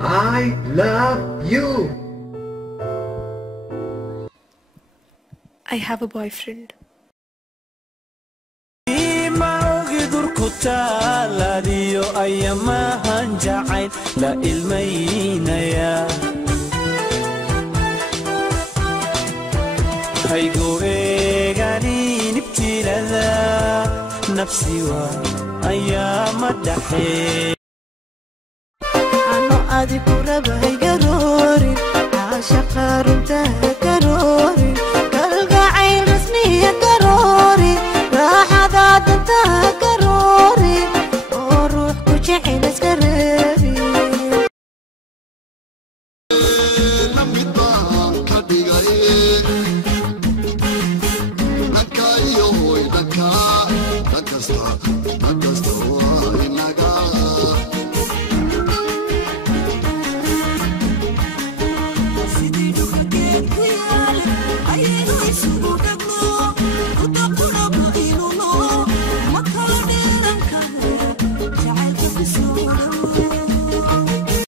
I love you. I have a boyfriend. Ladiyo ayamahan jacayl la ilmaynaya haygu eeganin ibtilada nafsi wa ayama dhaxee ano adigu rabay garoori aashaqa runta garoori kalgacayl rasmiya garoori raaxada danta garoori oo ruux ku jecel iska reeb